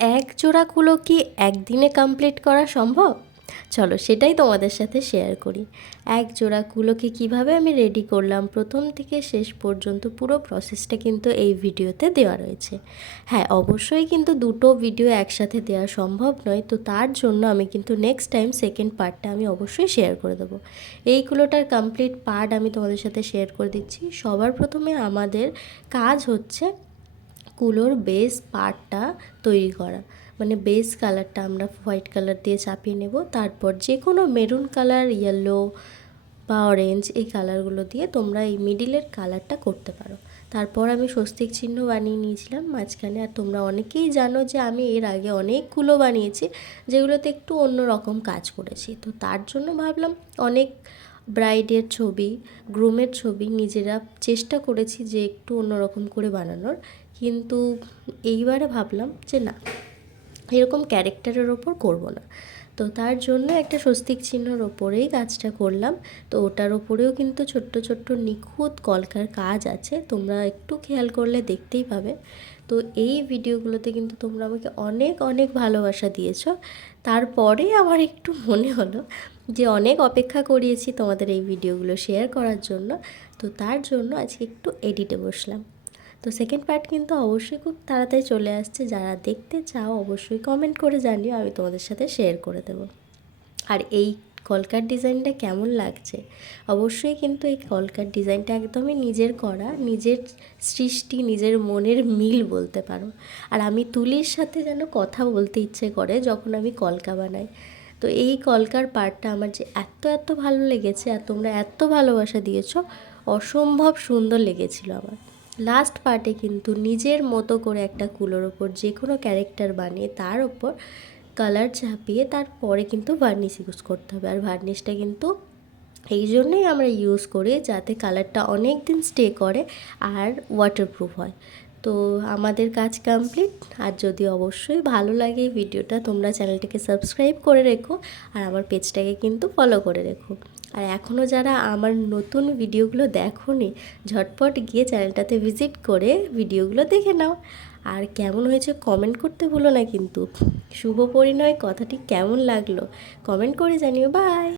এক জোড়া কুলো কি একদিনে কমপ্লিট করা সম্ভব? চলো সেটাই তোমাদের সাথে শেয়ার করি। এক জোড়া কুলোকে কিভাবে আমি রেডি করলাম প্রথম থেকে শেষ পর্যন্ত পুরো প্রসেসটা কিন্তু এই ভিডিওতে দেওয়া রয়েছে। হ্যাঁ, অবশ্যই কিন্তু দুটো ভিডিও একসাথে দেওয়া সম্ভব নয়, তো তার জন্য আমি কিন্তু নেক্সট টাইম সেকেন্ড পার্টটা আমি অবশ্যই শেয়ার করে দেবো। এই কুলোটার কমপ্লিট পার্ট আমি তোমাদের সাথে শেয়ার করে দিচ্ছি। সবার প্রথমে আমাদের কাজ হচ্ছে কুলোর বেস পার্টটা তৈরি করা, মানে বেস কালারটা আমরা হোয়াইট কালার দিয়ে চাপিয়ে নেব। তারপর যে কোনো মেরুন কালার, ইয়েলো বা অরেঞ্জ, এই কালারগুলো দিয়ে তোমরা এই মিডিলের কালারটা করতে পারো। তারপর আমি স্বস্তিক চিহ্ন বানিয়ে নিয়েছিলাম মাঝখানে। আর তোমরা অনেকেই জানো যে আমি এর আগে অনেকগুলো বানিয়েছি যেগুলোতে একটু অন্য রকম কাজ করেছি, তো তার জন্য ভাবলাম অনেক ব্রাইডের ছবি, গ্রুমের ছবি নিজেরা চেষ্টা করেছি যে একটু অন্যরকম করে বানানোর, কিন্তু এইবারে ভাবলাম যে না, এরকম ক্যারেক্টারের ওপর করব না। তো তার জন্য একটা স্বস্তিক চিহ্নর ওপরেই কাজটা করলাম। তো ওটার ওপরেও কিন্তু ছোট্ট ছোট্ট নিখুঁত কলকার কাজ আছে, তোমরা একটু খেয়াল করলে দেখতেই পাবে। তো এই ভিডিওগুলোতে কিন্তু তোমরা আমাকে অনেক অনেক ভালোবাসা দিয়েছো। তারপরে আমার একটু মনে হলো যে অনেক অপেক্ষা করিয়েছি তোমাদের এই ভিডিওগুলো শেয়ার করার জন্য, তো তার জন্য আজকে একটু এডিটে বসলাম। তো সেকেন্ড পার্ট কিন্তু অবশ্যই খুব তাড়াতাড়ি চলে আসছে, যারা দেখতে চাও অবশ্যই কমেন্ট করে জানিও, আমি তোমাদের সাথে শেয়ার করে দেবো। আর এই কলকার ডিজাইনটা কেমন লাগছে অবশ্যই কিন্তু এই কলকার ডিজাইনটা একদমই নিজের করা, নিজের সৃষ্টি, নিজের মনের মিল বলতে পারো। আর আমি তুলির সাথে যেন কথা বলতে ইচ্ছে করে যখন আমি কলকা বানাই। তো এই কলকার পার্টটা আমার যে এত এত ভালো লেগেছে, আর তোমরা এত ভালোবাসা দিয়েছো, অসম্ভব সুন্দর লেগেছিল আমার। লাস্ট পার্টে কিন্তু নিজের মতো করে একটা কুলোর ওপর যে কোনো ক্যারেক্টার বানিয়ে তার ওপর কালার চাপিয়ে তারপরে কিন্তু ভার্নিশ ইউজ করতে হবে। আর ভার্নিশটা কিন্তু এই জন্যই আমরা ইউজ করি যাতে কালারটা অনেক দিন স্টে করে আর ওয়াটারপ্রুফ হয়। তো আমাদের কাজ কমপ্লিট। আর যদি অবশ্যই ভালো লাগে এই ভিডিওটা, তোমরা চ্যানেলটাকে সাবস্ক্রাইব করে রেখো আর আমার পেজটাকে কিন্তু ফলো করে রেখো। আর এখনও যারা আমার নতুন ভিডিওগুলো দেখোনি, ঝটপট গিয়ে চ্যানেলটাতে ভিজিট করে ভিডিওগুলো দেখে নাও। আর কেমন হয়েছে কমেন্ট করতে ভুলো না কিন্তু। শুভ পরিণয় কথাটি কেমন লাগলো কমেন্ট করে জানিও। বাই।